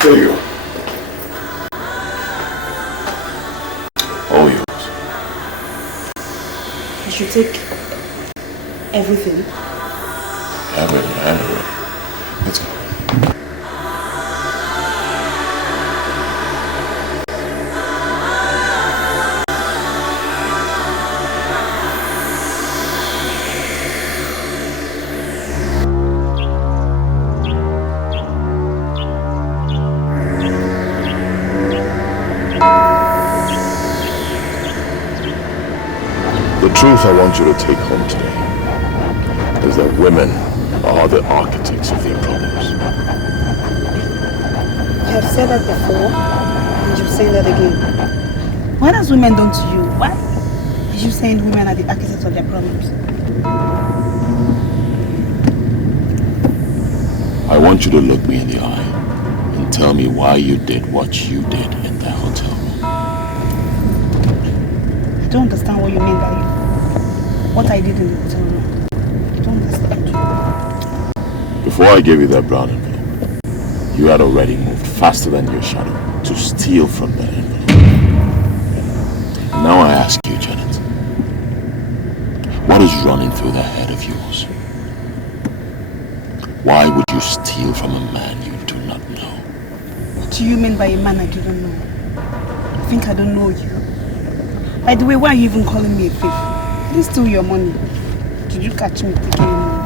There you go. All yours. I should take everything. Everything. Let's go. The truth I want you to take home today is that women are the architects of their problems. You have said that before, and you're saying that again. Why does women done to you? Why are you saying women are the architects of their problems? I want you to look me in the eye and tell me why you did what you did in that hotel room. I don't understand what you mean by what I did in the hotel room. I don't understand. Before I gave you that brown envelope, you had already moved faster than your shadow to steal from that envelope. And now I ask you, Janet, what is running through that head of yours? Why would you steal from a man you do not know? What do you mean by a man I do not know? I think I don't know you. By the way, why are you even calling me a thief? I didn't steal your money. Did you catch me taking your money?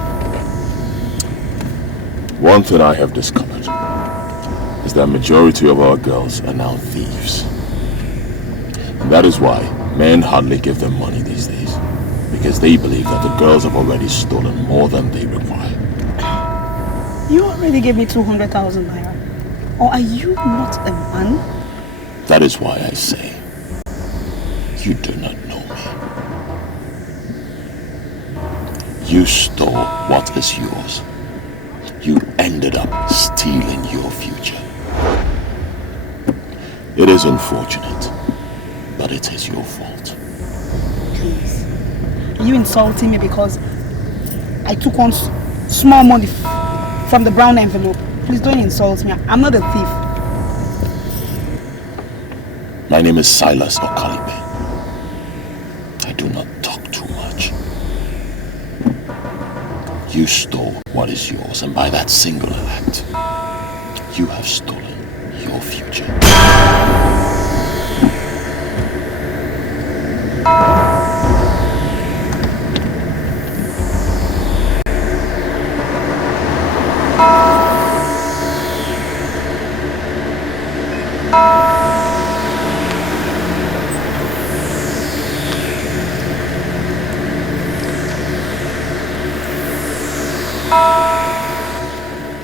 One thing I have discovered is that majority of our girls are now thieves. And that is why men hardly give them money these days. Because they believe that the girls have already stolen more than they require. You already gave me 200,000 naira. Or are you not a man? That is why I say, you do not know me. You stole what is yours. You ended up stealing your future. It is unfortunate, but it is your fault. Please. Are you insulting me because I took one small money from the brown envelope? Please don't insult me. I'm not a thief. My name is Silas Okalibe. I do not talk too much. You stole what is yours, and by that singular act, you have stolen your future.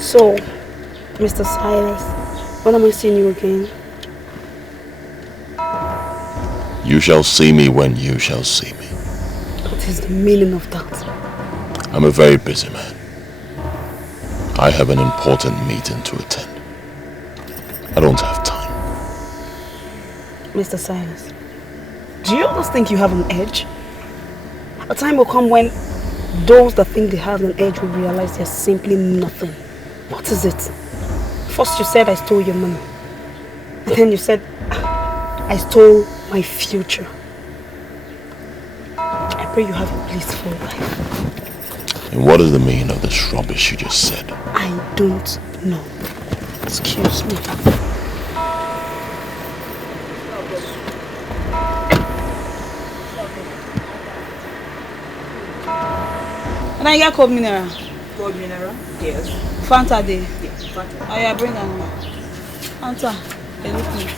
So, Mr. Silas, when am I seeing you again? You shall see me when you shall see me. What is the meaning of that? I'm a very busy man. I have an important meeting to attend. I don't have time. Mr. Silas, do you always think you have an edge? A time will come when those that think they have an edge will realize they're simply nothing. What is it? First you said I stole your money. And then you said I stole my future. I pray you have a blissful life. And what is the meaning of this rubbish you just said? I don't know. Excuse me. Can I get cold mineral? Cold mineral? Yes. Fanta day? Yes, Fanta. Oh yeah, bring them. Fanta. Anything.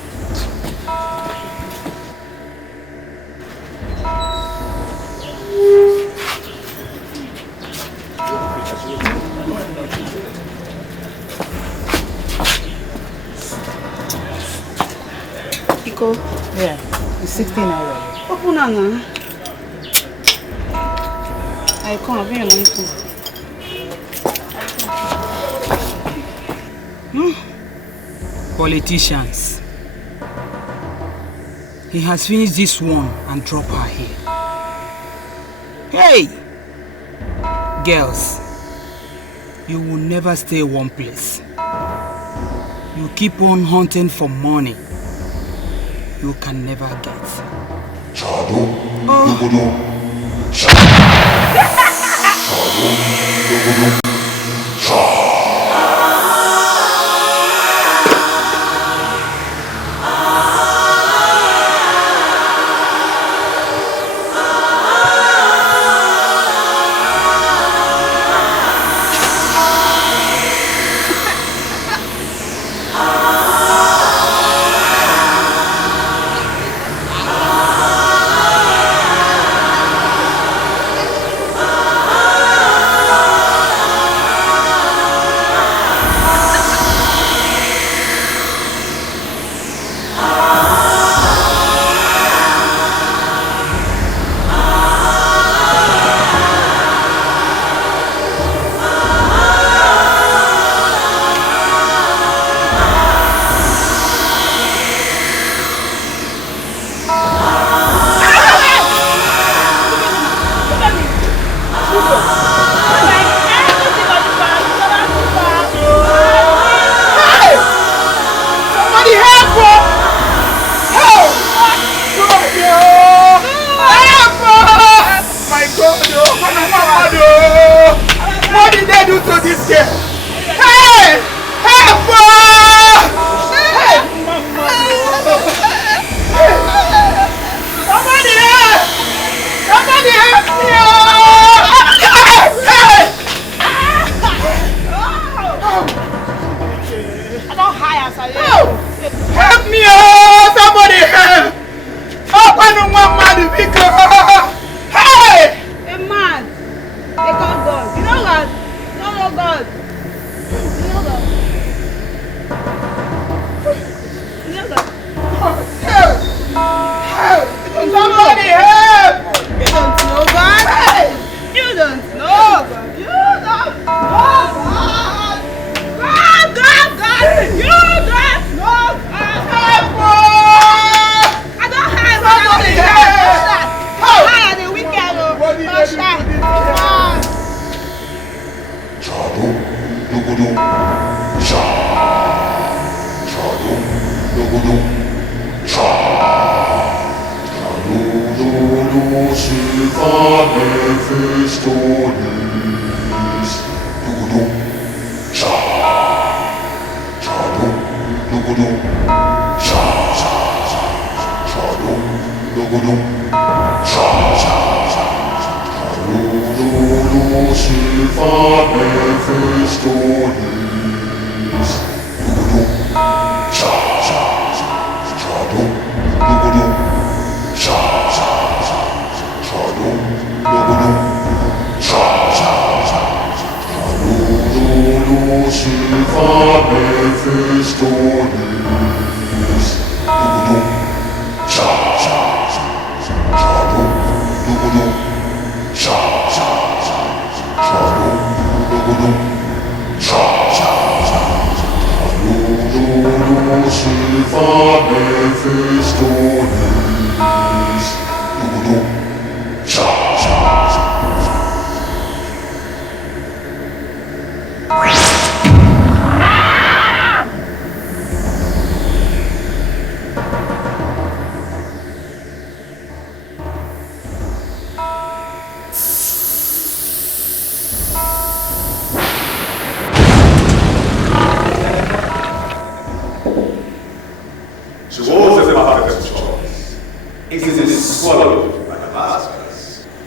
Iko? Yeah, it's 16 naira. Open now. I can't bring your money too. Politicians. He has finished this one and dropped her here. Hey! Girls, you will never stay one place. You keep on hunting for money you can never get.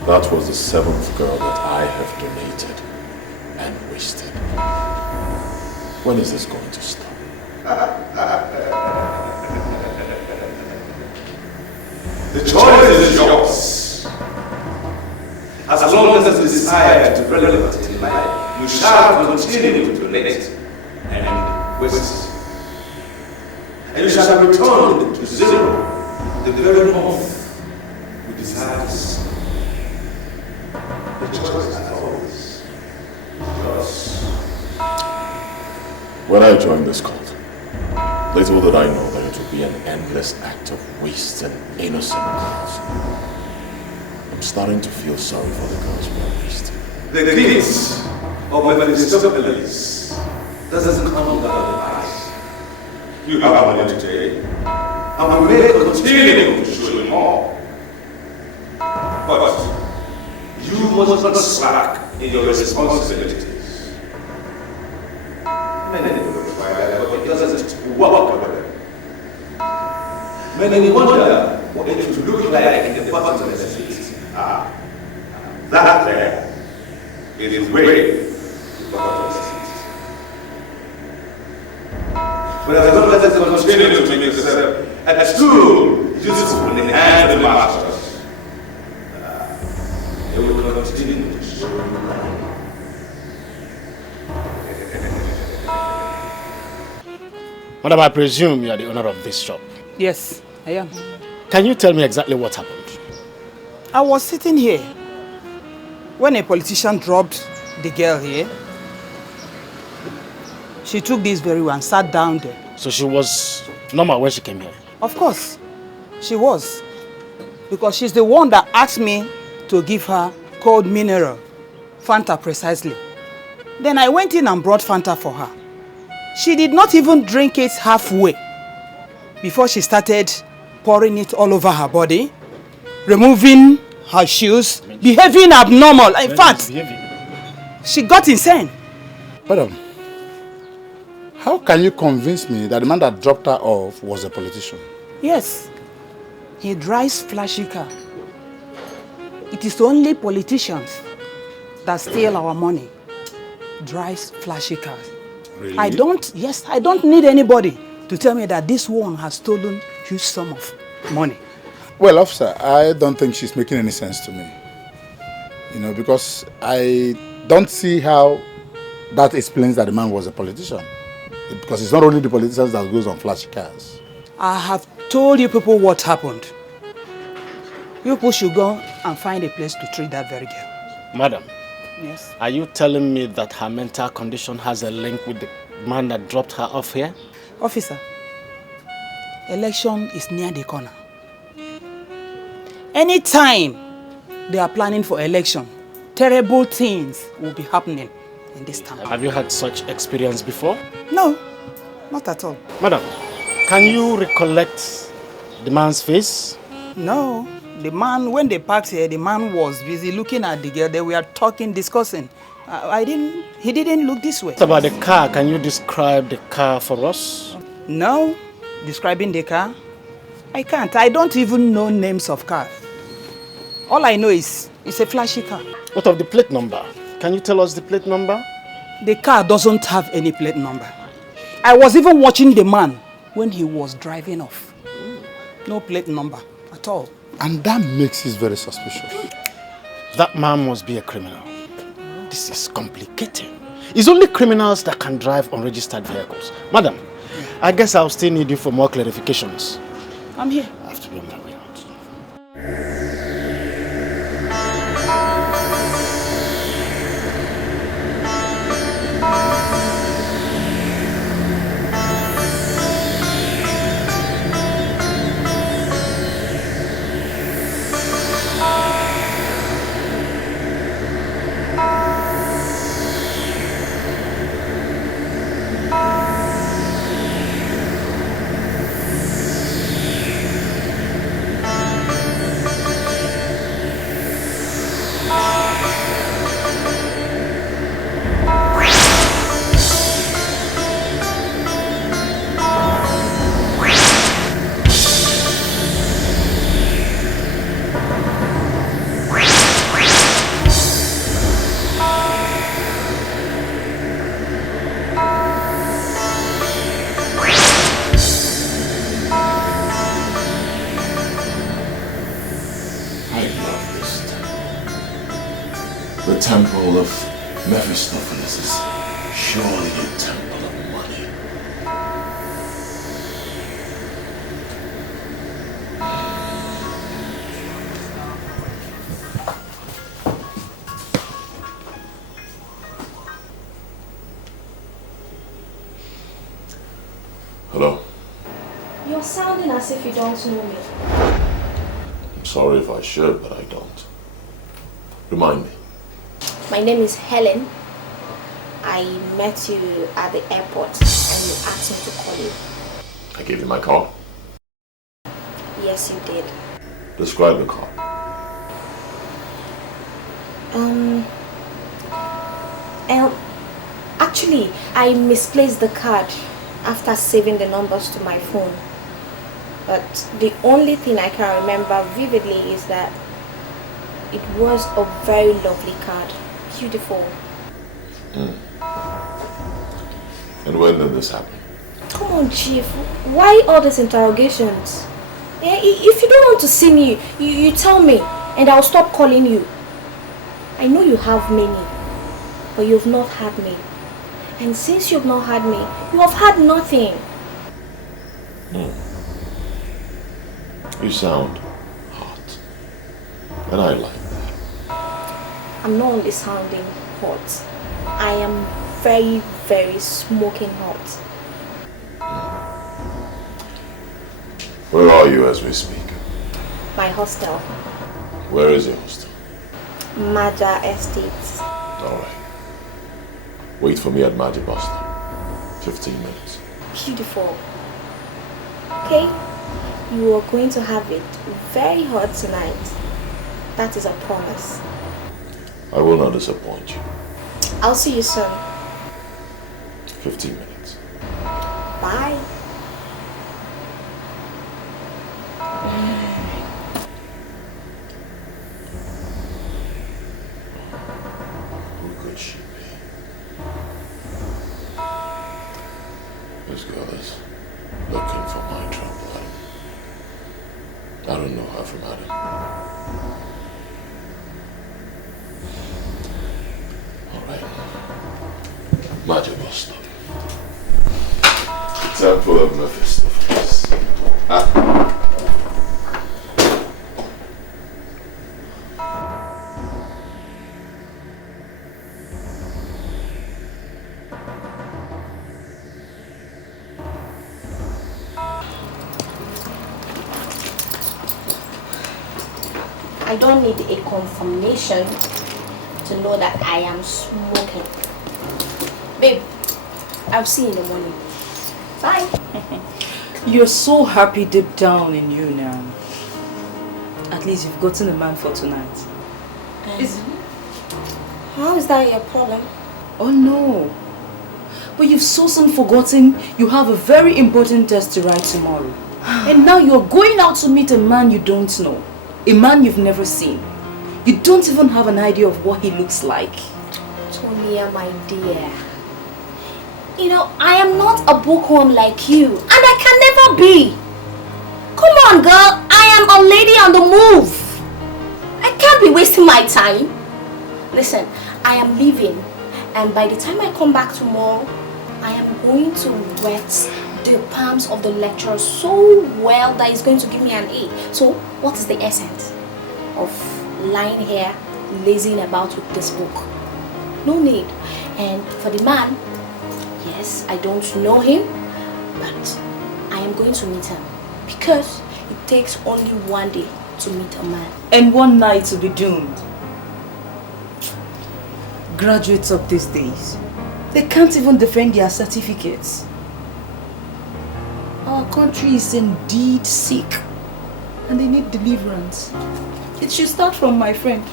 That was the seventh girl that I have donated and wasted. When is this going to stop? The choice is yours. As long as you desire to be relevant in life, you shall continue to donate and waste. And you shall return to zero the very moment you desire to see. The choice is always yours. When I joined this cult, Little did I know that it would be an endless act of waste and innocent girls. I'm starting to feel sorry for the girls we are wasting. The kids of Mephistopheles doesn't come without the eyes. You have money today, and we may continue to show you more. But you must not slack in your responsibilities. Many people try that, but it doesn't work for them. Many wonder what it would look like in the bottom of the city. That there is the way to the bottom of the city. But as long as it continues to make itself a tool useful in the hands of the masters, it will continue to show you money. Madam, I presume you are the owner of this shop. Yes, I am. Can you tell me exactly what happened? I was sitting here when a politician dropped the girl here. She took this very well and sat down there. So she was normal when she came here? Of course, she was. Because she's the one that asked me to give her cold mineral, Fanta precisely. Then I went in and brought Fanta for her. She did not even drink it halfway before she started pouring it all over her body, removing her shoes, behaving abnormal. In fact, she got insane. Madam, how can you convince me that the man that dropped her off was a politician? Yes, he drives flashy car. It is only politicians that steal our money. Drives flashy cars. Really? I don't need anybody to tell me that this one has stolen huge sum of money. Well, officer, I don't think she's making any sense to me. You know, because I don't see how that explains that the man was a politician. Because it's not only the politicians that goes on flashy cars. I have told you people what happened. You people should go and find a place to treat that very girl. Madam, Yes. are you telling me that her mental condition has a link with the man that dropped her off here? Officer, election is near the corner. Anytime they are planning for election, terrible things will be happening in this town. Have you had such experience before? No, not at all. Madam, can you recollect the man's face? No, the man, when they parked here, the man was busy looking at the girl. They were talking, discussing. He didn't look this way. What about the car? Can you describe the car for us? No, describing the car, I can't. I don't even know names of cars. All I know is it's a flashy car. What of the plate number? Can you tell us the plate number? The car doesn't have any plate number. I was even watching the man when he was driving off. No plate number at all. And that makes it very suspicious. That man must be a criminal. This is complicated. It's only criminals that can drive unregistered vehicles. Madam, I guess I'll still need you for more clarifications. I'm here. I have to be on my way out. The temple of Mephistopheles is surely a temple of money. Hello? sounding as if you don't know me. I'm sorry if I should, but I don't. Remind me. My name is Helen. I met you at the airport and you asked me to call you. I gave you my car. Yes, you did. Describe the car. Actually, I misplaced the card after saving the numbers to my phone. But the only thing I can remember vividly is that it was a very lovely card. Beautiful. And when did this happen? Come on, Chief. Why all these interrogations? If you don't want to see me, you tell me and I'll stop calling you. I know you have many, but you've not had me. And since you've not had me, you have had nothing. You sound hot. And I like that. I'm not only sounding hot. I am very, very smoking hot. Where are you as we speak? My hostel. Where is your hostel? Naija Estates. Alright. Wait for me at Naija bus stop. 15 minutes. Beautiful. Okay? You are going to have it very hot tonight. That is a promise. I will not disappoint you. I'll see you soon. 15 minutes. Bye. Who could she be? This girl is looking for my trouble. I don't know her from Adam. Alright. Naija bus stop. Temple of Mephistopheles. I don't need a confirmation to know that I am smoking. Babe, I'll see you in the morning. Bye. You're so happy deep down in you now. At least you've gotten a man for tonight. How is that your problem? Oh no. But you've so soon forgotten you have a very important test to write tomorrow. And now you're going out to meet a man you don't know. A man you've never seen. You don't even have an idea of what he looks like. Tonia, my dear. You know, I am not a bookworm like you. And I can never be. Come on, girl. I am a lady on the move. I can't be wasting my time. Listen, I am leaving. And by the time I come back tomorrow, I am going to wet the palms of the lecturer so well that he's going to give me an A. So, what is the essence of lying here, lazing about with this book? No need. And for the man, yes, I don't know him, but I am going to meet him because it takes only one day to meet a man. And one night to be doomed. Graduates of these days, they can't even defend their certificates. Our country is indeed sick and they need deliverance. It should start from my friend.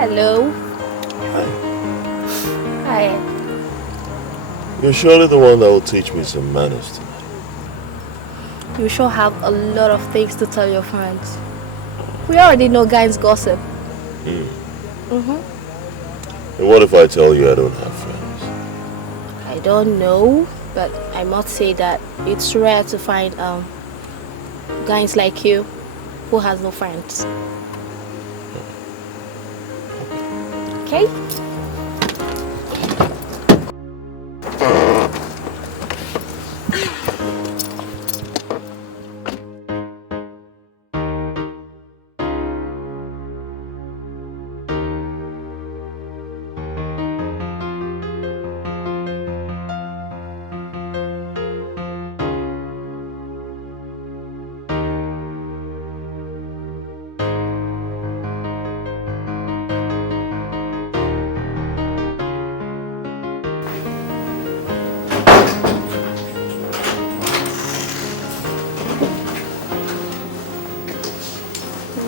Hello. Hi. Hi. You're surely the one that will teach me some manners tonight. You sure have a lot of things to tell your friends. We already know guys gossip. And what if I tell you I don't have friends? I don't know, but I must say that it's rare to find guys like you who has no friends. Okay?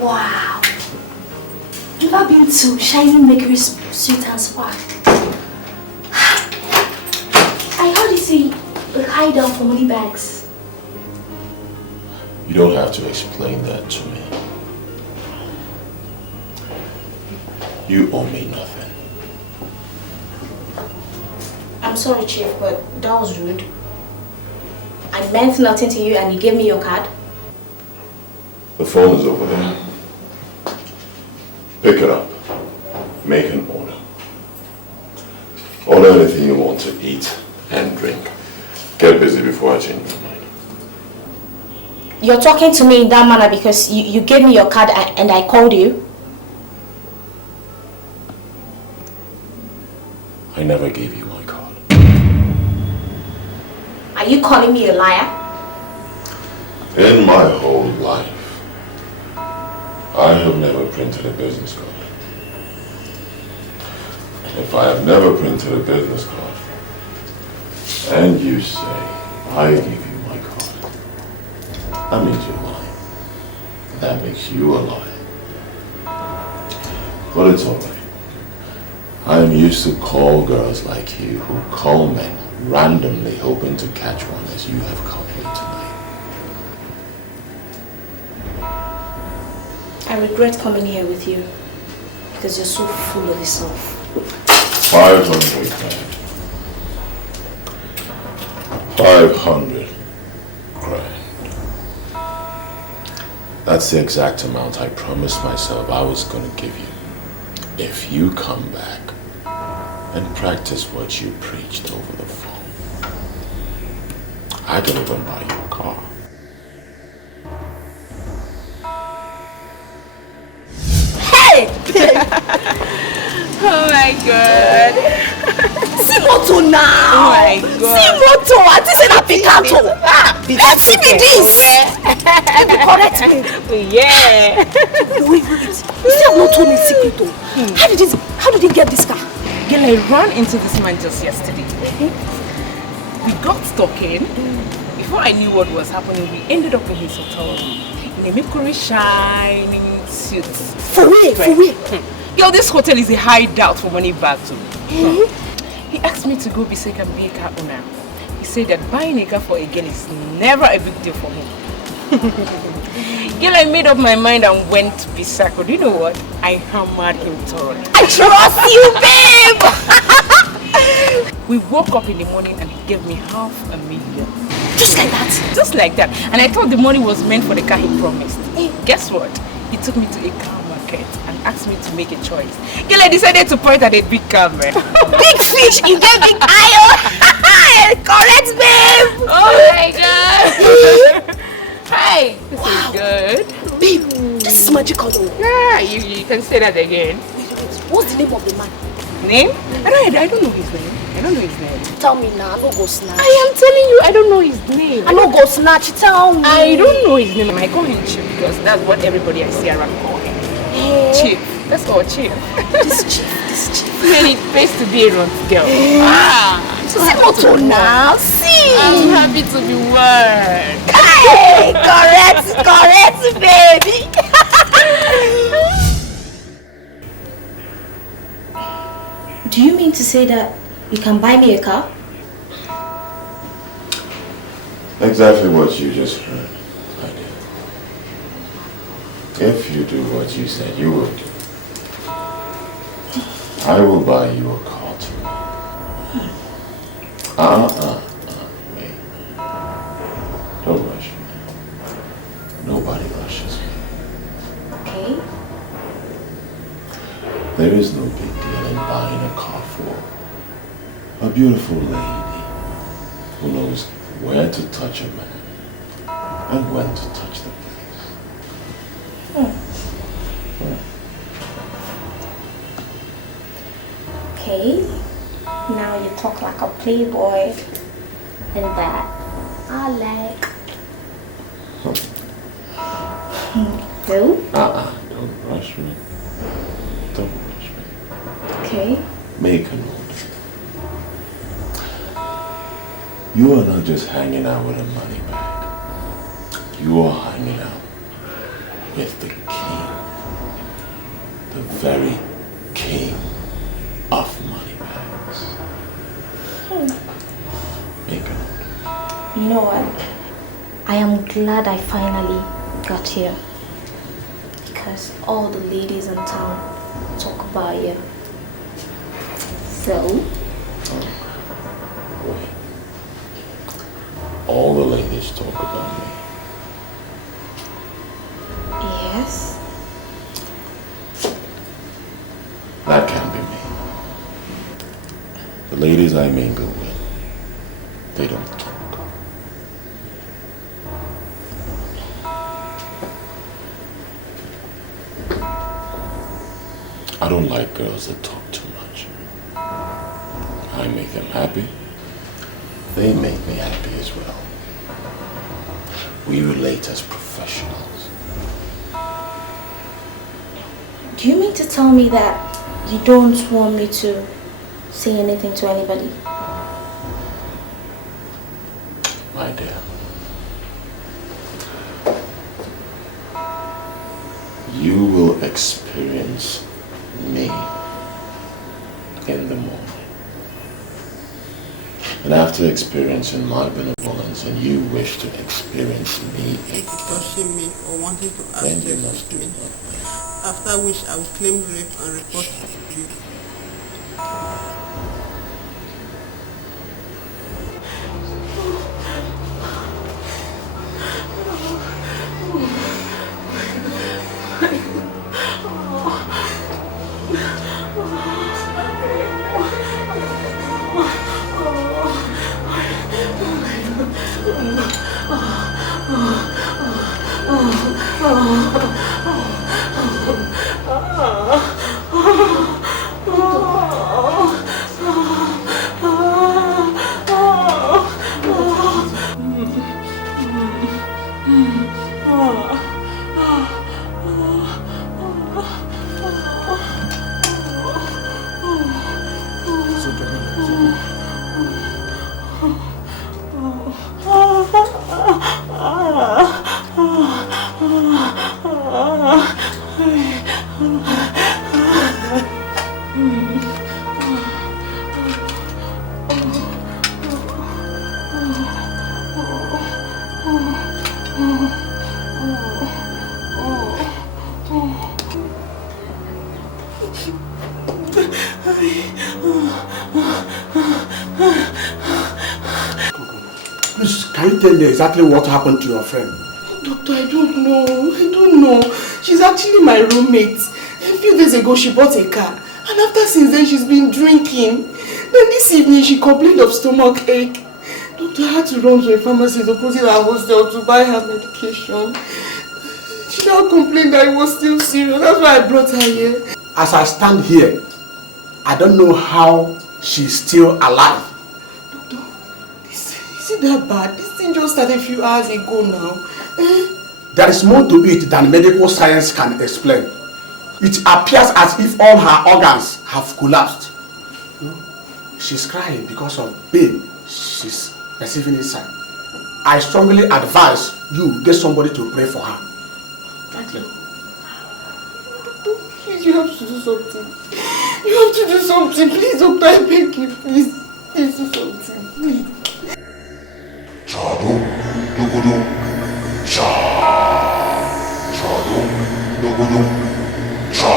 Wow! Have I been to Shining Maker's Sweet and Spa? I heard it's a hideout for money bags. You don't have to explain that to me. You owe me nothing. I'm sorry, Chief, but that was rude. I meant nothing to you and you gave me your card. The phone is over there. Pick it up. Make an order. Order anything you want to eat and drink. Get busy before I change my mind. You're talking to me in that manner because you gave me your card and I called you? I never gave you my card. Are you calling me a liar? In my whole life, I have never printed a business card. If I have never printed a business card, and you say I give you my card, that means you're lying. That makes you a liar. But it's alright. I am used to call girls like you who call men randomly hoping to catch one as you have caught me tonight. I regret coming here with you because you're so full of yourself. 500 grand. 500 grand. That's the exact amount I promised myself I was going to give you if you come back and practice what you preached over the phone. I can even buy you a car. Oh my god. See moto now. Oh my god. See moto. I just said a Picasso. See me this. You be correct me. Yeah. Wait. You see I've not told me secret though. How did he get this car? Girl, I ran into this man just yesterday. We got talking. Before I knew what was happening, we ended up in his hotel room in a Mercury shining suit. For real? Girl, this hotel is a hideout for money bag too. He asked me to go beside and be a car owner. He said that buying a car for a girl is never a big deal for him. Girl, I made up my mind and went to Bisako. Do you know what? I hammered him thoroughly. I trust you, babe! We woke up in the morning and he gave me $500,000. Just like that? Just like that. And I thought the money was meant for the car he promised. Guess what? He took me to a car market and asked me to make a choice. Girl, I decided to point at a big car, man. Big fish in the big aisle! Correct, babe! Oh my god! Hi! This is good. Babe, this is magical though. Yeah, you can say that again. What's the name of the man? Name? I don't know his name. I don't know his name. Tell me now, I no go snatch. I am telling you, I don't know his name. I no go snatch, tell me. I don't know his name. I call him Chief because that's what everybody I see around call him. Hey. Chief. That's all Chief. This chief. Man, it pays to be a runt girl. See moto now, see. I'm happy to be one. Hey, correct, baby. Do you mean to say that you can buy me a car? Exactly what you just heard, my dear. If you do what you said you would do, I will buy you a car tomorrow. Wait. Don't rush me. Nobody rushes me. Okay. There is no big deal in buying a car for a beautiful lady who knows where to touch a man and when to touch the place. Okay. Now you talk like a playboy, and that I like. Do? Don't rush me. Don't rush me. Okay. Make a note. You are not just hanging out with a money bag. You are hanging out with the king. The very king of money bags. Make a note. You know what? I am glad I finally got here. Because all the ladies in town talk about you. So? Wait. All the ladies talk about me. Yes. That can't be me. The ladies I mingle with, they don't talk. I don't like girls that talk too much. I make them happy. They make me happy as well. We relate as professionals. Do you mean to tell me that you don't want me to say anything to anybody? My dear, you will experience me in the morning. And after experiencing my benevolence and you wish to experience me, touching me or wanting to ask then you me, must do nothing. after which I will claim rape and report you. Tell me exactly what happened to your friend. Doctor, I don't know. She's actually my roommate. A few days ago she bought a car. And after since then she's been drinking. Then this evening she complained of stomach ache. Doctor, I had to run to a pharmacy opposite our hostel to buy her medication. She now complained that it was still serious. That's why I brought her here. As I stand here, I don't know how she's still alive. Doctor, is it that bad? This thing just started a few hours ago now. There is more to it than medical science can explain. It appears as if all her organs have collapsed. She's crying because of pain she's receiving inside. I strongly advise you get somebody to pray for her. Thank you. Please, you have to do something. You have to do something. Please, doctor, I beg you. Please. Please do something. Please. Chadum, dugudum, cha. Chadum, dugudum, cha.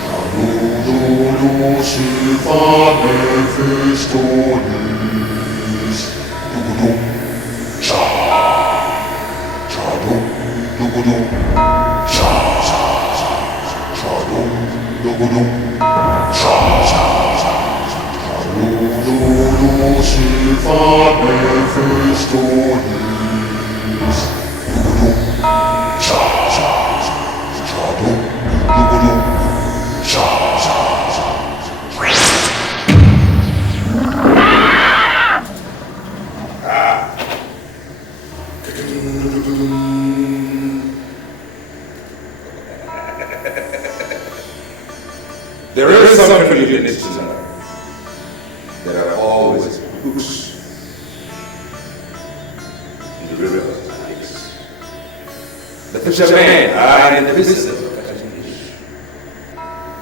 Chadum, silva nefistonis. Dugudum, cha. Chadum, dugudum, cha. Chadum, dugudum, cha. Silva nefistonis. Dugudum, cha. Chadum, dugudum, cha. There is something you need to know. There are always hooks in the river of life. The fishermen are in the business of catching fish.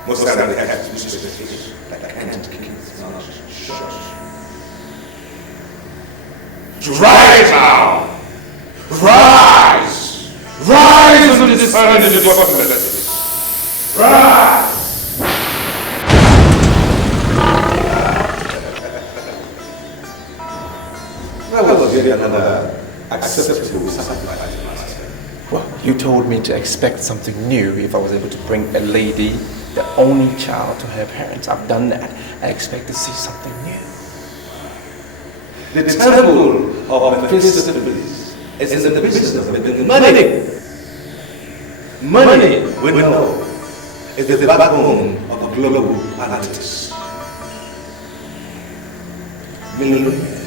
Most of them catch useless fish that can't keep its mouth shut. Rise now! Rise! Rise and descend into possibilities! Rise! Another acceptable sacrifice, master. Well, you told me to expect something new if I was able to bring a lady, the only child, to her parents. I've done that. I expect to see something new. The temple of Mephistopheles is in the business of making money. Money, we know, is the backbone of a global politics. Millionaires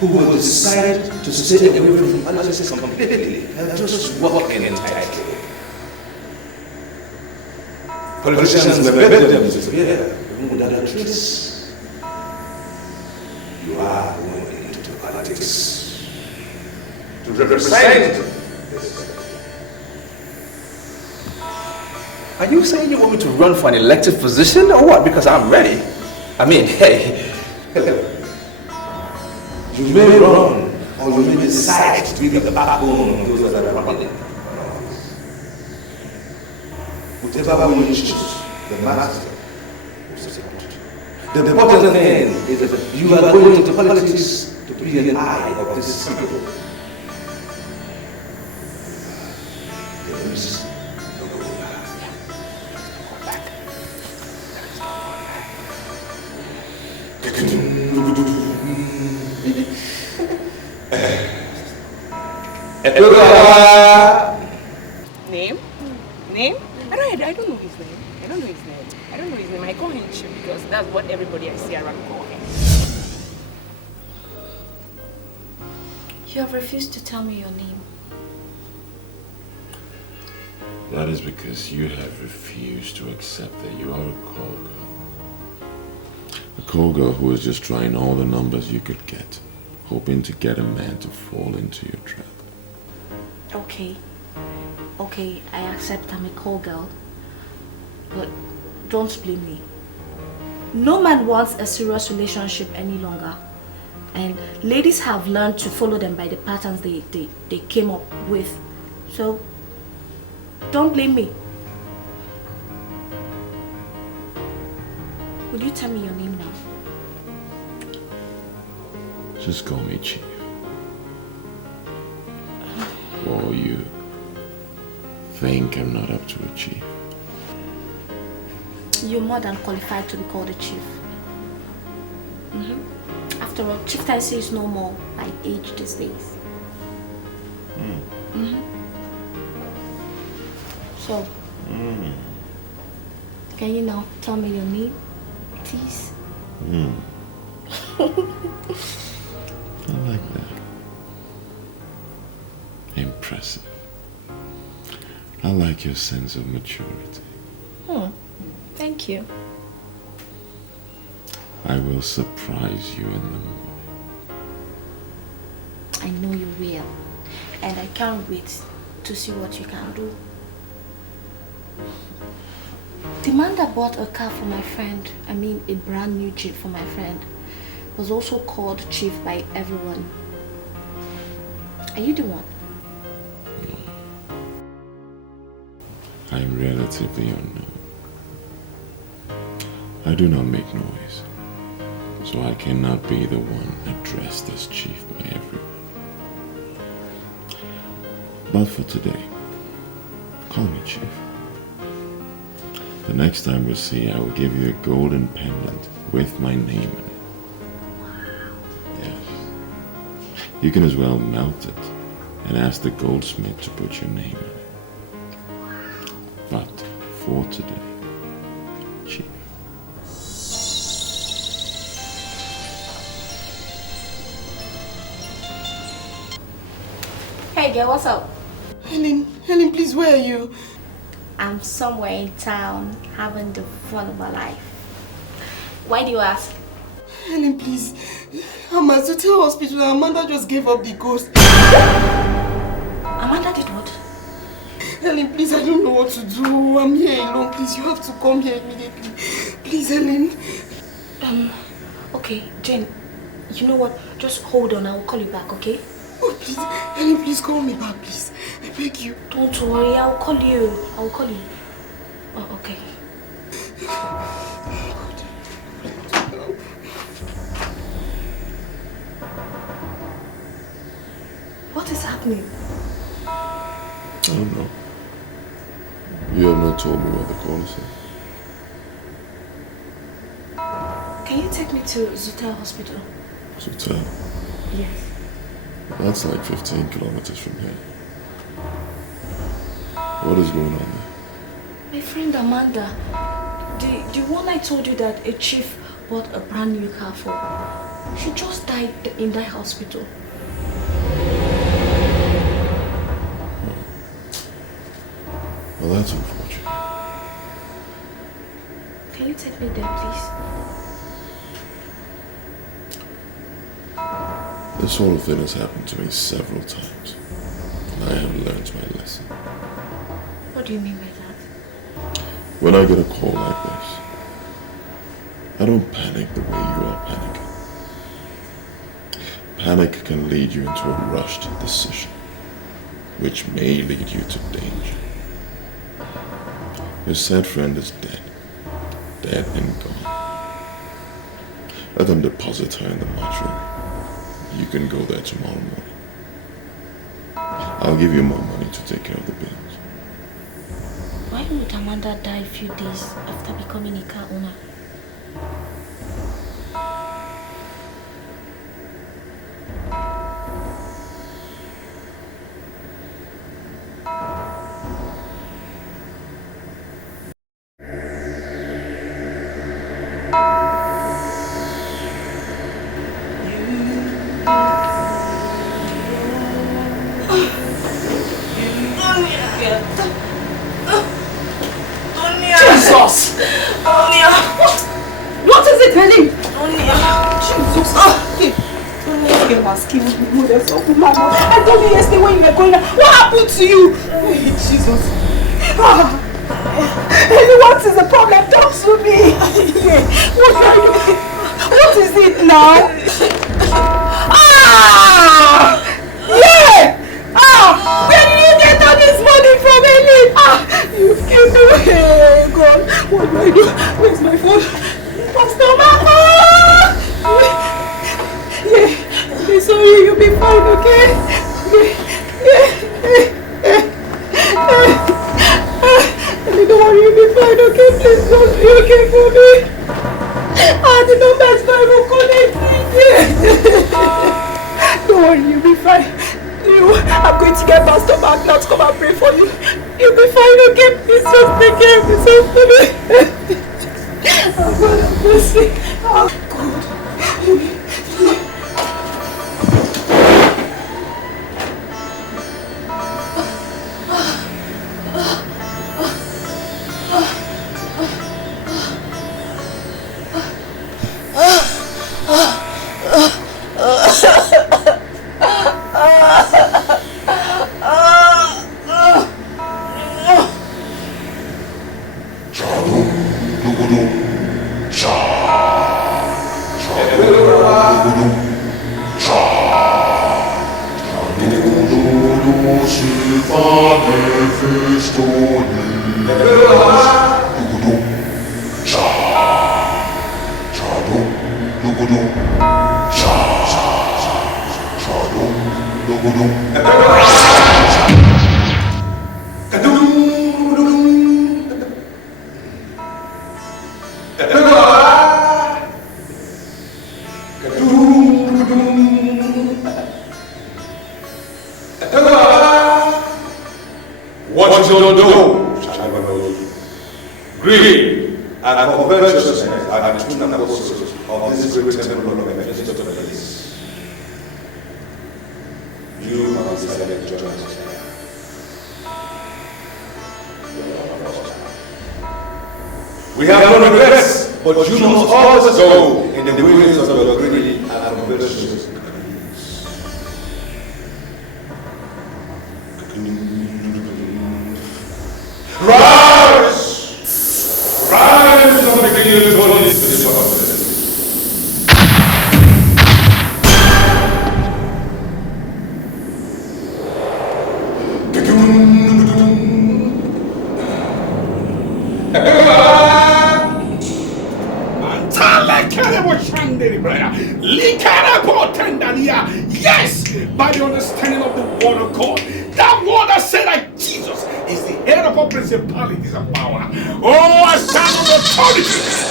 who will decide to stay away from politics completely and just work entirely. Politicians will beg them to disappear even without a trace. You are going into politics to represent this. Are you saying you want me to run for an elected position or what? Because I'm ready. I mean, hey. You may run, or you may decide to be the backbone of those that are running. Whichever way you choose, the master will support you. The important thing is that you are going into politics to be an eye of this people. There is no going back. Name? Name? I don't know his name. I don't know his name. I call him Chief because that's what everybody I see around call him. You have refused to tell me your name. That is because you have refused to accept that you are a call girl. A call girl who is just trying all the numbers you could get, hoping to get a man to fall into your trap. Okay, I accept I'm a call girl. But don't blame me. No man wants a serious relationship any longer. And ladies have learned to follow them by the patterns they came up with. So, don't blame me. Will you tell me your name now? Just call me Chief. Or you think I'm not up to achieve? You're more than qualified to be called a chief. After all, chieftaincy is no more by age these days. So, can you now tell me your name, please? I like that. Impressive. I like your sense of maturity. Thank you. I will surprise you in the morning. I know you will. And I can't wait to see what you can do. The man that bought a car for my friend, I mean a brand new Jeep for my friend, was also called Chief by everyone. Are you the one? I am relatively unknown. I do not make noise, so I cannot be the one addressed as Chief by everyone. But for today, call me Chief. The next time we see, I will give you a golden pendant with my name in it. Yes. You can as well melt it and ask the goldsmith to put your name in it. But for today, Chief. Hey girl, what's up? Helen, please, where are you? I'm somewhere in town having the fun of my life. Why do you ask? Helen, please. I'm at the hospital and Amanda just gave up the ghost. Amanda did what? Helen, please, I don't know what to do. I'm here alone. Please, you have to come here immediately. Please, Helen. Okay, Jane, you know what? Just hold on, I will call you back, okay? Oh, please. Helen, please call me back, please. I beg you. Don't worry, I'll call you. I'll call you. Oh, okay. What is happening? I don't know. You have not told me what the call is. Can you take me to Zutel Hospital? Zutel? Yes. That's like 15 kilometers from here. What is going on there? My friend Amanda, the one I told you that a chief bought a brand new car for, she just died in that hospital. Well, that's unfortunate. Can you take me there, please? This sort of thing has happened to me several times, and I have learned my lesson. What do you mean by that? When I get a call like this, I don't panic the way you are panicking. Panic can lead you into a rushed decision, which may lead you to danger. Your said friend is dead. Dead and gone. Let them deposit her in the mortuary. You can go there tomorrow morning. I'll give you more money to take care of the bills. Why would Amanda die a few days after becoming a car owner? Jesus! What is it, Helen? Jesus! You must kill me. I told you yesterday when you were going out. What happened to you? Jesus! Helen, what is the problem? Talk to me! What is it now? Where did you get all this money from, Helen? You've killed me. Hey, God, what do I do? Where's my phone? Pastor Mama! Be sorry, you'll be fine, okay? Don't worry, you'll be fine, okay? Please don't be okay for me. The number is not even connected. Don't worry, you'll be fine. I'm going to get Pastor Mark now to come and pray for you. You'll be fine, okay? Please just take care of yourself for me. Oh, God, have mercy. Oh, God. What you don't do, shall never know you. Greed and covetousness are the two apostles of this great temple of Felix. You have decided to join us. We have no regrets, but you must always go in the ways of your greed and covetousness. Rise! Rise from the kingdom of Holy Spirit. Yes, by the understanding of the word of God, that word that said that Jesus is the head of all principalities and power. Oh, I stand on the authority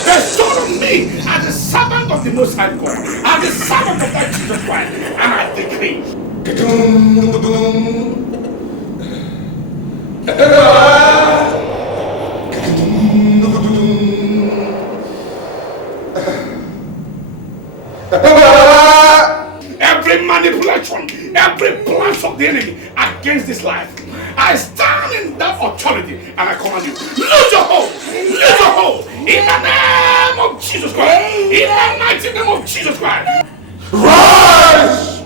bestowed on me as the servant of the Most High God, as the servant of that Jesus Christ, and I decree. Every manipulation, every plan of the enemy against this life, I stand in that authority and I command you, lose your hold, lose your hold, in the name of Jesus Christ, in the mighty name of Jesus Christ. Rise!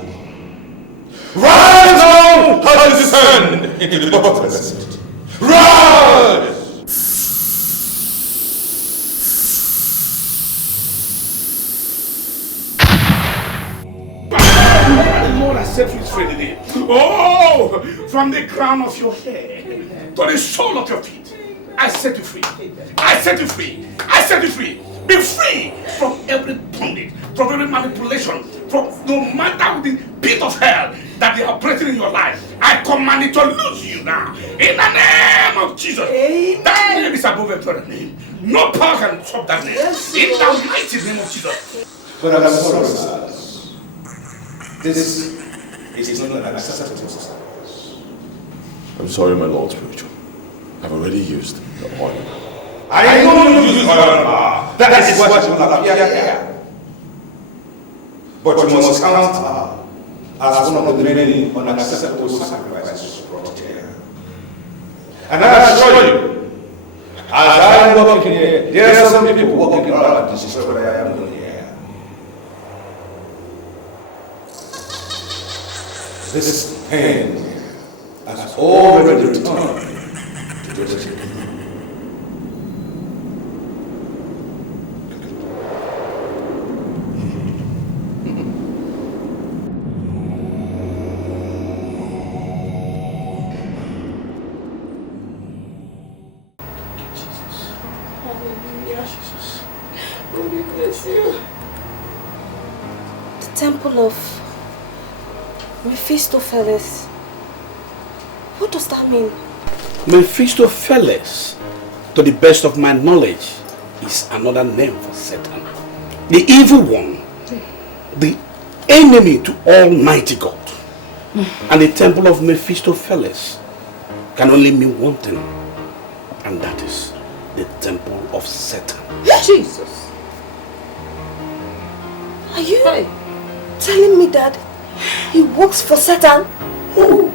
Rise on, and descend into the darkness. Rise! The Lord has set you free today. Oh, from the crown of your head to the sole of your feet, I set you free. I set you free. I set you free. Be free from every bondage, from every manipulation, from no matter the pit of hell that they are operating in your life. I command it to lose you now. In the name of Jesus. Amen. That name is above every other name. No power can stop that name. Yes, in the mighty name of Jesus. But I'm sorry, this is not an acceptable sacrifice. I'm sorry, my Lord Spiritual. I've already used the oil. I know you use oil. That is what will appear here. But you must count her as one of the many unacceptable sacrifices brought here. And I assure you, as I am walking here, there are some people walking around to destroy what I am doing here. This pain has already returned to the city. The temple of Mephistopheles. What does that mean? Mephistopheles, to the best of my knowledge, is another name for Satan. The evil one, the enemy to Almighty God. And the temple of Mephistopheles can only mean one thing, and that is the temple of Satan. Jesus! Are you telling me that he works for Satan? Who?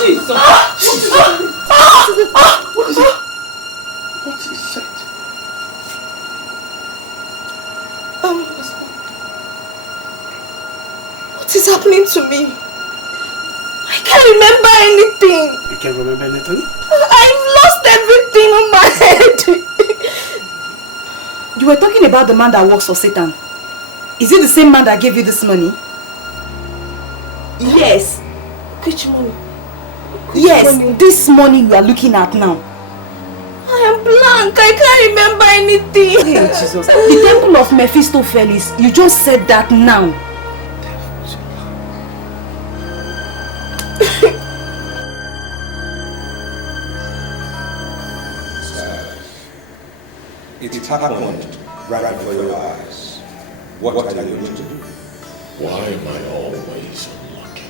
Jesus! What is it? What is it? What is happening to me? I can't remember anything. You can't remember anything? I've lost everything on my head. You were talking about the man that works for Satan. Is it the same man that gave you this money? Yes. Which money? Yes, this money you are looking at now. I am blank. I can't remember anything. Hey, Jesus. The temple of Mephistopheles. You just said that now. It happened right before your eyes. What are you going to do? Why am I always unlucky?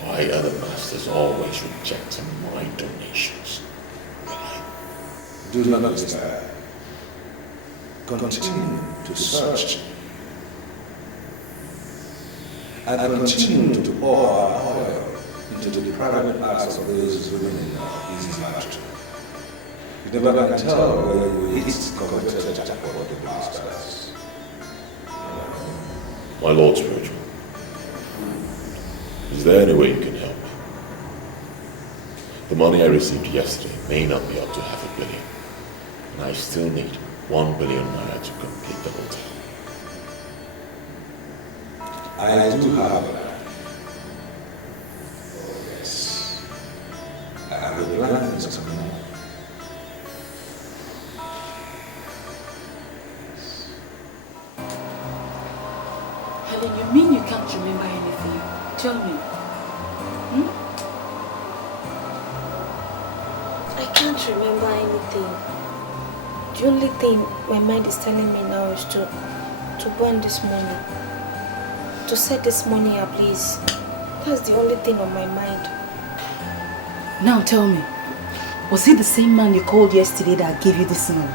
Why are the masters always rejecting my donations? Why? Do not despair. Continue to search. And continue to pour our oil into the private parts of those women in our easy battle. You never can tell where you hit coveted jackpot of the blasters. My Lord Spiritual, is there any way you can help me? The money I received yesterday may not be up to $500 million, and I still need 1 billion naira to complete the hotel. I do have a plan. Oh yes. I have a plan is coming up. Helen, you mean you can't remember anything? Tell me. I can't remember anything. The only thing my mind is telling me now is to burn this money. To set this money ablaze. That's the only thing on my mind. Now tell me, was it the same man you called yesterday that gave you this money?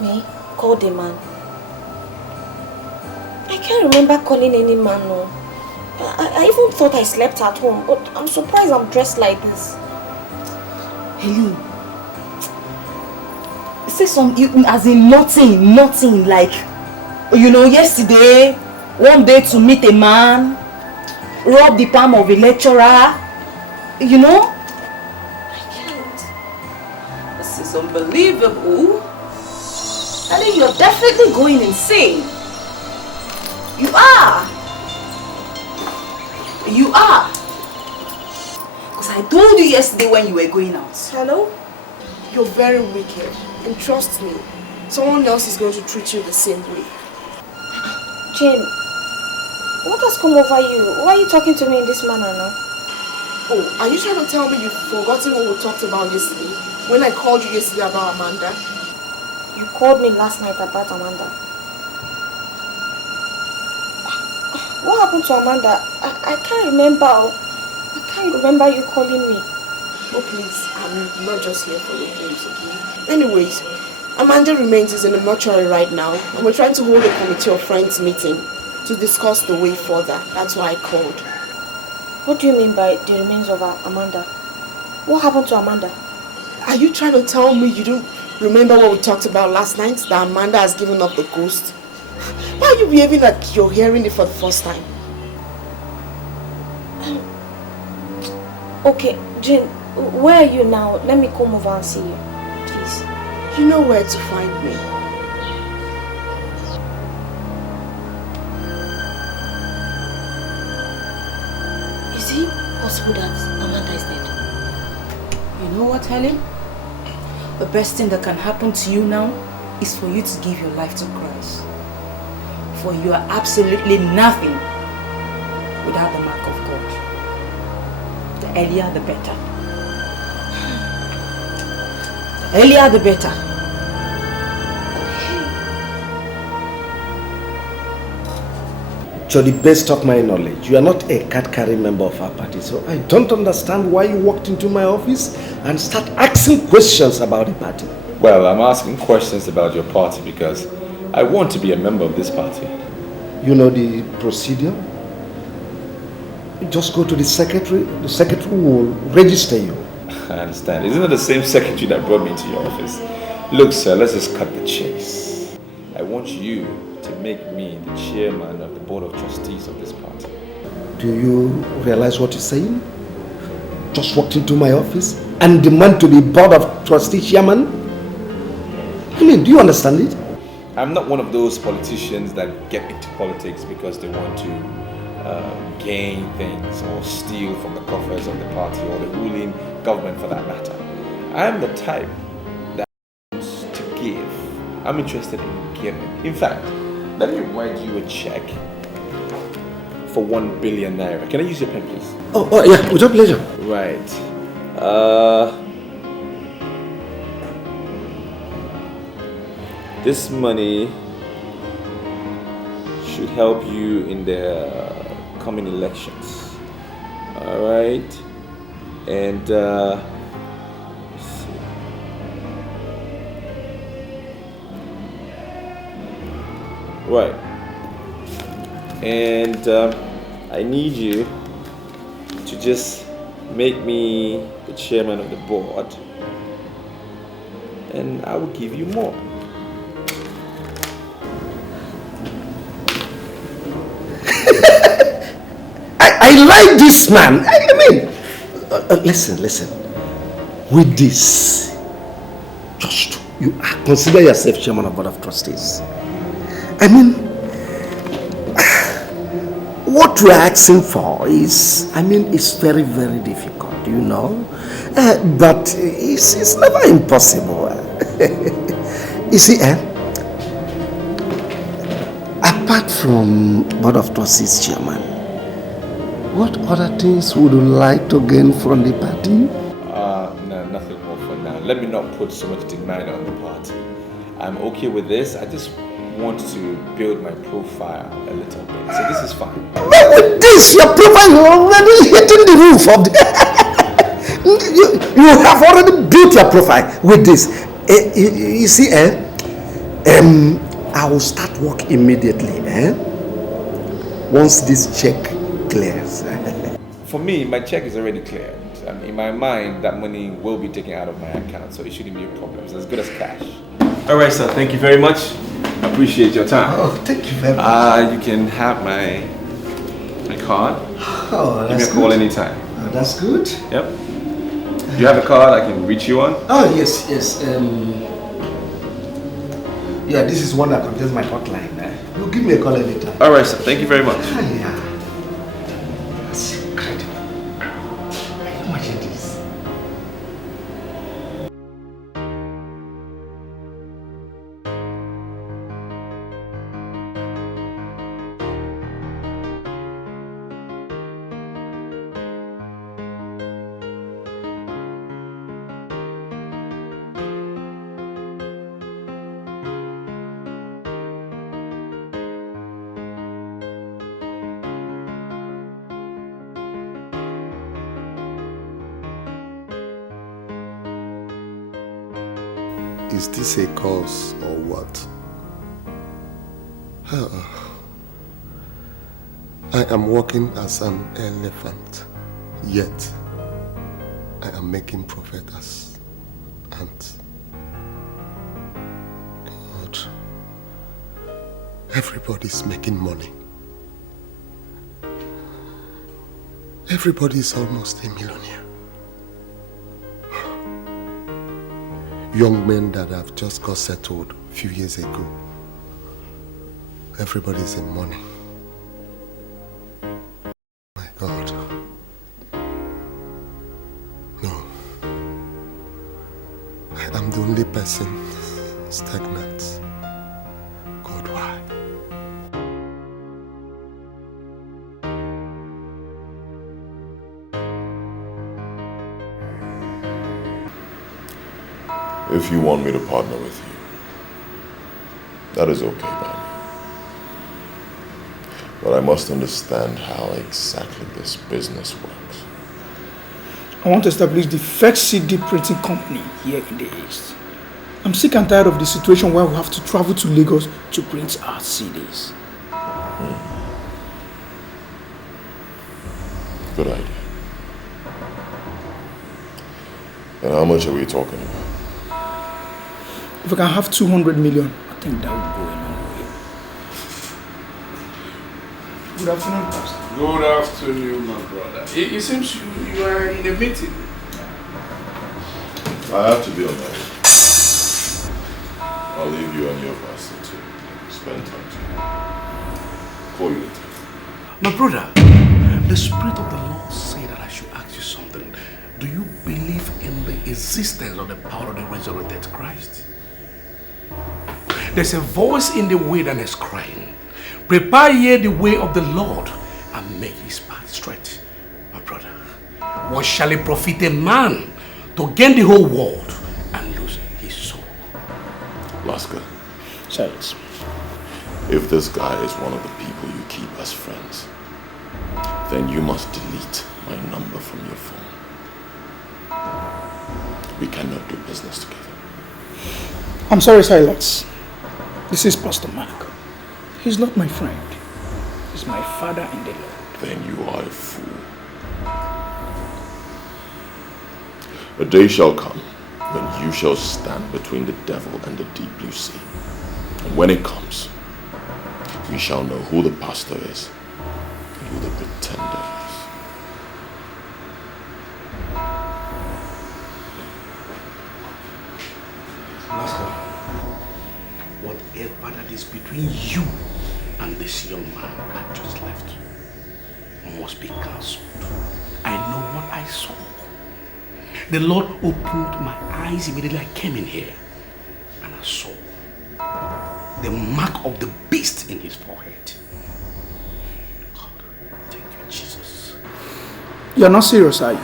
Me? Called the man? I can't remember calling any man, no. I even thought I slept at home, but I'm surprised I'm dressed like this. Helen, say something as in nothing like, you know, yesterday, one day to meet a man, rob the palm of a lecturer, you know? I can't. This is unbelievable. I think you're definitely going insane. You are. You are. Because I told you yesterday when you were going out. Hello? You're very wicked. And trust me, someone else is going to treat you the same way. Jane, what has come over you? Why are you talking to me in this manner now? Oh, are you trying to tell me you've forgotten what we talked about yesterday? When I called you yesterday about Amanda? You called me last night about Amanda. What happened to Amanda? I can't remember. I can't remember you calling me. Oh please, I'm not just here for your games, okay? Anyways, Amanda remains in the mortuary right now, and we're trying to hold a committee of friends meeting to discuss the way further. That's why I called. What do you mean by the remains of Amanda? What happened to Amanda? Are you trying to tell me you don't remember what we talked about last night? That Amanda has given up the ghost? Why are you behaving like you're hearing it for the first time? Okay, Jane, where are you now? Let me come over and see you, please. You know where to find me. Is it possible that Amanda is dead? You know what, Helen? The best thing that can happen to you now is for you to give your life to Christ. For you are absolutely nothing without the mark of God. The earlier the better. The earlier the better. To the best of my knowledge, you are not a card-carrying member of our party, so I don't understand why you walked into my office and start asking questions about the party. Well, I'm asking questions about your party because I want to be a member of this party. You know the procedure? You just go to the secretary will register you. I understand. Isn't it the same secretary that brought me into your office? Look, sir, let's just cut the chase. I want you to make me the chairman of the board of trustees of this party. Do you realize what you're saying? Just walked into my office and demand to be board of trustee chairman? I mean, do you understand it? I'm not one of those politicians that get into politics because they want to gain things or steal from the coffers of the party or the ruling government for that matter. I'm the type that wants to give. I'm interested in giving. In fact, let me write you a check for 1 billion naira. Can I use your pen, please? Oh yeah, with your pleasure. Right. This money should help you in the coming elections. All right. And let's see. Right. And I need you to just make me the chairman of the board, and I will give you more. I like this man. I mean, listen. With this, just you consider yourself chairman of board of trustees. I mean, what we're asking for is, it's very, very difficult, you know. But it's never impossible. You see, apart from board of trustees chairman, what other things would you like to gain from the party? No, nothing more for now. Let me not put so much demand on the party. I'm okay with this. I just want to build my profile a little bit. So this is fine. But with this, your profile is already hitting the roof of the... you have already built your profile with this. You see, I will start work immediately. Once this check clears. For me, my check is already cleared. In my mind, that money will be taken out of my account, so it shouldn't be a problem. It's as good as cash. All right, sir. Thank you very much. I appreciate your time. Oh, thank you very much. You can have my card. Oh, that's Give me a call anytime. Oh, that's good. Yep. Do you have a card I can reach you on? Oh, yes. Yeah, this is one that contains my hotline. You give me a call anytime. All right, sir. Thank you very much. Yeah. That's incredible. Imagine this. Is this a cause or what? I am walking as an elephant, yet I am making profit as ants. God, everybody's making money. Everybody's almost a millionaire. Young men that have just got settled a few years ago. Everybody's in money. My God. No. I am the only person stagnant. God, why? If you want me to partner with you, that is okay by me. But I must understand how exactly this business works. I want to establish the first CD printing company here in the East. I'm sick and tired of the situation where we have to travel to Lagos to print our CDs. Good idea. And how much are we talking about? If I can have 200 million, I think that would go a long way. Good afternoon, Pastor. Good afternoon, my brother. It seems you are in a meeting. I have to be on my way. I'll leave you and your pastor to spend time together. Call you later. My brother, the Spirit of the Lord said that I should ask you something. Do you believe in the existence of the power of the resurrected Christ? There's a voice in the wilderness crying, prepare ye the way of the Lord and make his path straight. My brother, what shall it profit a man to gain the whole world and lose his soul? Lasker. Charles. If this guy is one of the people you keep as friends, then you must delete my number from your phone. We cannot do business together. I'm sorry, Silas. This is Pastor Mark. He's not my friend. He's my father in the Lord. Then you are a fool. A day shall come when you shall stand between the devil and the deep blue sea. And when it comes, we shall know who the pastor is and who the pretender is. Master, whatever that is between you and this young man I just left must be cancelled. I know what I saw. The Lord opened my eyes immediately I came in here, and I saw the mark of the beast in his forehead. God, thank you, Jesus. You're not serious, are you?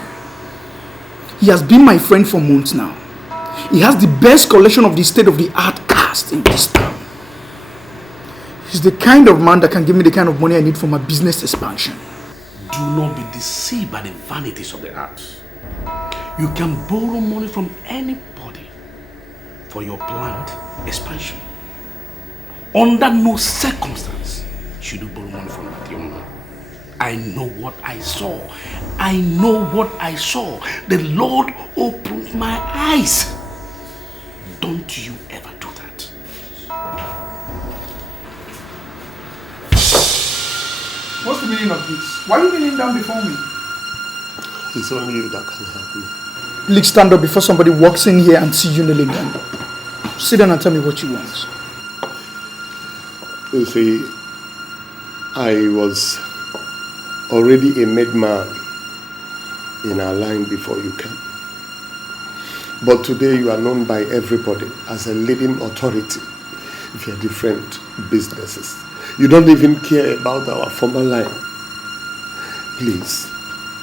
He has been my friend for months now. He has the best collection of the state-of-the-art cast in this town. He's the kind of man that can give me the kind of money I need for my business expansion. Do not be deceived by the vanities of the earth. You can borrow money from anybody for your planned expansion. Under no circumstance should you borrow money from that young man. I know what I saw. I know what I saw. The Lord opened my eyes. Don't you ever do that. What's the meaning of this? Why are you kneeling down before me? It's only you that can help me. Please stand up before somebody walks in here and see you kneeling down. Sit down and tell me what you want. You see, I was already a made man in our line before you came. But today you are known by everybody as a leading authority with your different businesses. You don't even care about our former line. Please,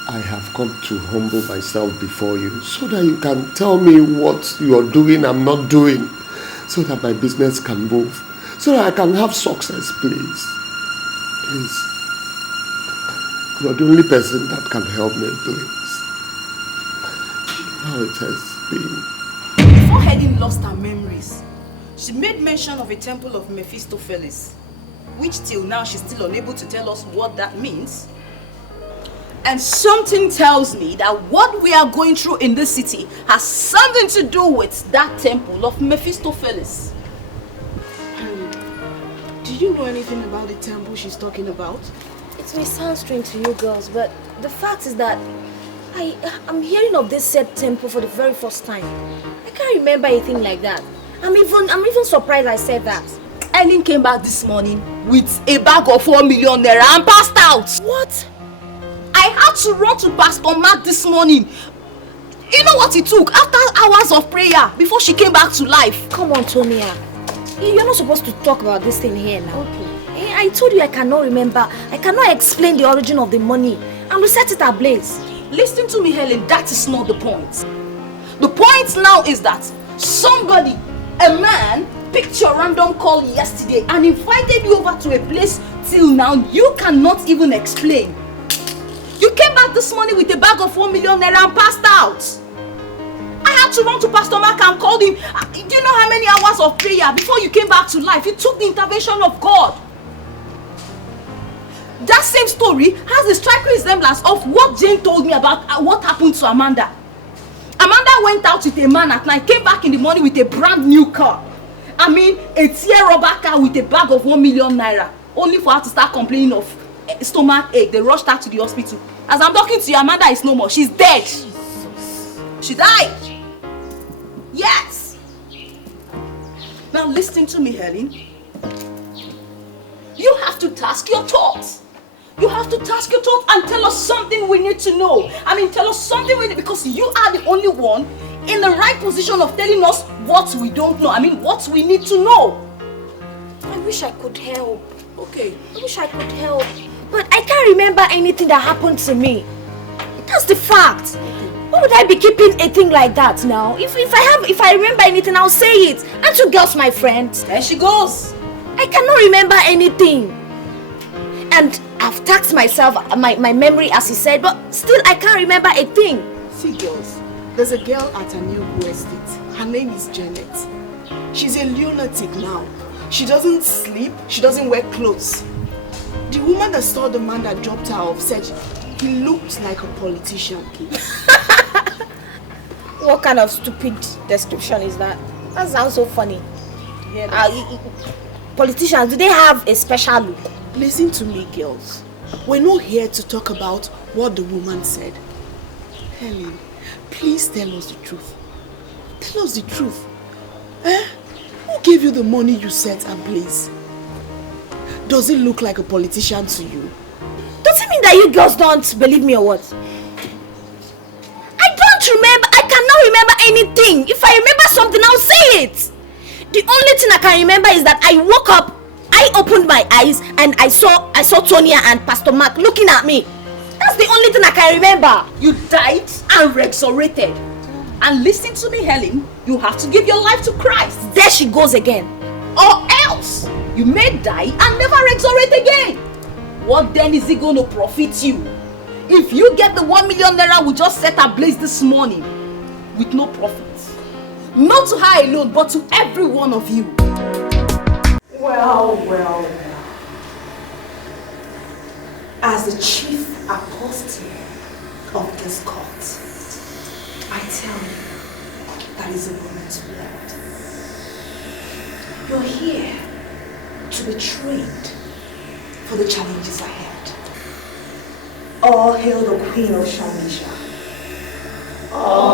I have come to humble myself before you so that you can tell me what you are doing, I'm not doing, so that my business can move, so that I can have success, please. Please. You are the only person that can help me, please. How it has been. Before Helen lost her memories, she made mention of a temple of Mephistopheles, which till now she's still unable to tell us what that means. And something tells me that what we are going through in this city has something to do with that temple of Mephistopheles. Do you know anything about the temple she's talking about? It may sound strange to you girls, but the fact is that I'm hearing of this said temple for the very first time. I can't remember anything like that. I'm even surprised I said that. Helen came back this morning with a bag of 4 million naira and passed out. What? I had to run to Pastor Mark this morning. You know what it took? After hours of prayer, before she came back to life. Come on, Tonia. You're not supposed to talk about this thing here now. Okay. I told you I cannot remember. I cannot explain the origin of the money. And we set it ablaze. Listen to me, Helen. That is not the point. The point now is that somebody, a man, picked your random call yesterday and invited you over to a place till now you cannot even explain. You came back this morning with a bag of 4 million naira and passed out. I had to run to Pastor Mark and call him. Do you know how many hours of prayer before you came back to life? You took the intervention of God. That same story has the striking resemblance of what Jane told me about what happened to Amanda. Amanda went out with a man at night, came back in the morning with a brand new car. I mean, a tear rubber car with a bag of 1 million naira. Only for her to start complaining of stomach ache. They rushed her to the hospital. As I'm talking to you, Amanda is no more. She's dead. Jesus. She died. Yes. Now listen to me, Helen. You have to task your thoughts. You have to task your thought and tell us something we need to know. I mean, tell us something we need, because you are the only one in the right position of telling us what we don't know. I mean, what we need to know. I wish I could help. Okay. I wish I could help. But I can't remember anything that happened to me. That's the fact. Why would I be keeping a thing like that now? If I remember anything, I'll say it. Aren't you girls my friends? There she goes. I cannot remember anything. And I've taxed myself, my memory as he said, but still I can't remember a thing. See girls, there's a girl at a new estate. Her name is Janet. She's a lunatic now. She doesn't sleep, she doesn't wear clothes. The woman that saw the man that dropped her off said he looked like a politician. What kind of stupid description is that? That sounds so funny. Yeah, politicians, do they have a special look? Listen to me, girls. We're not here to talk about what the woman said. Helen, please tell us the truth. Tell us the truth. Who gave you the money you set ablaze? Does it look like a politician to you? Does it mean that you girls don't believe me or what? I don't remember. I cannot remember anything. If I remember something, I'll say it. The only thing I can remember is that I woke up, I opened my eyes, and I saw Tonya and Pastor Mark looking at me. That's the only thing I can remember. You died and resurrected. And listen to me, Helen. You have to give your life to Christ. There she goes again. Or else, you may die and never resurrect again. What then is it going to profit you? If you get the 1 million naira we just set ablaze this morning with no profit. Not to her alone, but to every one of you. Well. As the chief apostle of this court, I tell you, that is a woman's blood. You're here to be trained for the challenges ahead. All hail the Queen of Shamisha. All